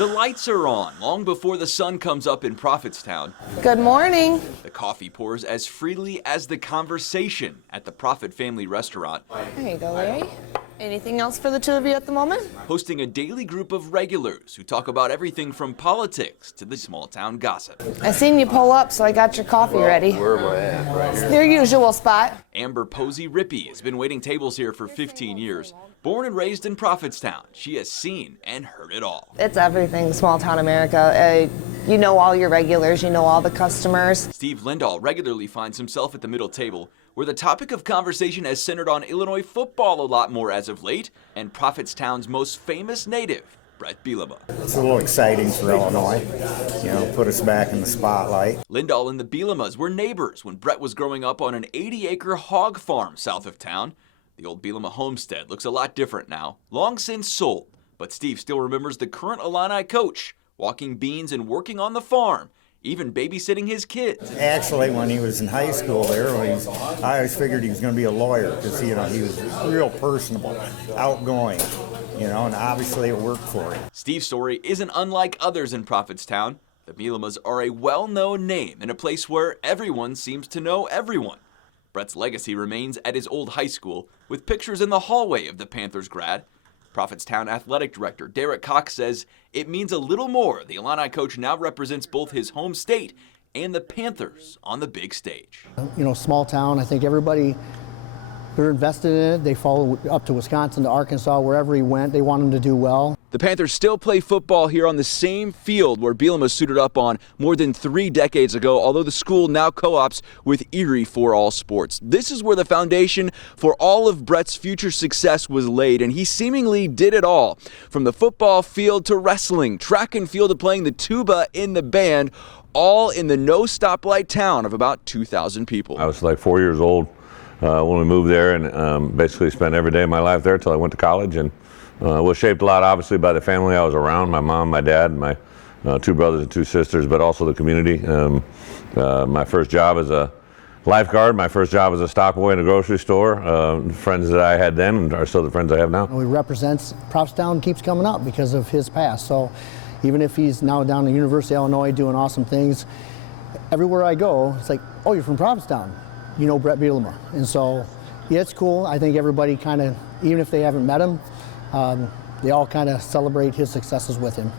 The lights are on long before the sun comes up in Prophetstown. Good morning. The coffee pours as freely as the conversation at the Prophet family restaurant. There you go, Larry. Anything else for the two of you at the moment? Hosting a daily group of regulars who talk about everything from politics to the small town gossip. I seen you pull up, so I got your coffee ready. Where am I at? Right here. Your usual spot. Amber Posey Rippey has been waiting tables here for 15 years. Born and raised in Prophetstown, she has seen and heard it all. It's everything, small town America. You know all your regulars, you know all the customers. Steve Lindahl regularly finds himself at the middle table, where the topic of conversation has centered on Illinois football a lot more as of late, and Prophetstown's most famous native, Bret Bielema. It's a little exciting for Illinois, put us back in the spotlight. Lindahl and the Bielemas were neighbors when Bret was growing up on an 80-acre hog farm south of town. The old Bielema homestead looks a lot different now, long since sold, but Steve still remembers the current Illini coach, walking beans and working on the farm, even babysitting his kids. Actually, when he was in high school there, I always figured he was going to be a lawyer because he was real personable, outgoing, and obviously it worked for him. Steve's story isn't unlike others in Prophetstown. The Bielemas are a well-known name in a place where everyone seems to know everyone. Bret's legacy remains at his old high school, with pictures in the hallway of the Panthers grad. Prophetstown Athletic Director Derek Cox says it means a little more. The Illini coach now represents both his home state and the Panthers on the big stage. Small town, I think everybody, they're invested in it. They follow up to Wisconsin, to Arkansas, wherever he went, they want him to do well. The Panthers still play football here on the same field where Bielema suited up on more than 3 decades ago, although the school now co-ops with Erie for all sports. This is where the foundation for all of Bret's future success was laid, and he seemingly did it all. From the football field to wrestling, track and field to playing the tuba in the band, all in the no stoplight town of about 2,000 people. I was like 4 years old when we moved there, and basically spent every day of my life there until I went to college, and was shaped a lot obviously by the family I was around, my mom, my dad, my 2 brothers and 2 sisters, but also the community. My first job as a lifeguard, my first job as a stock boy in a grocery store, friends that I had then are still the friends I have now. He represents, Prophetstown keeps coming up because of his past, so even if he's now down at the University of Illinois doing awesome things, everywhere I go, it's like, oh, you're from Prophetstown, you know Bret Bielema. And so, yeah, it's cool. I think everybody kind of, even if they haven't met him, they all kind of celebrate his successes with him.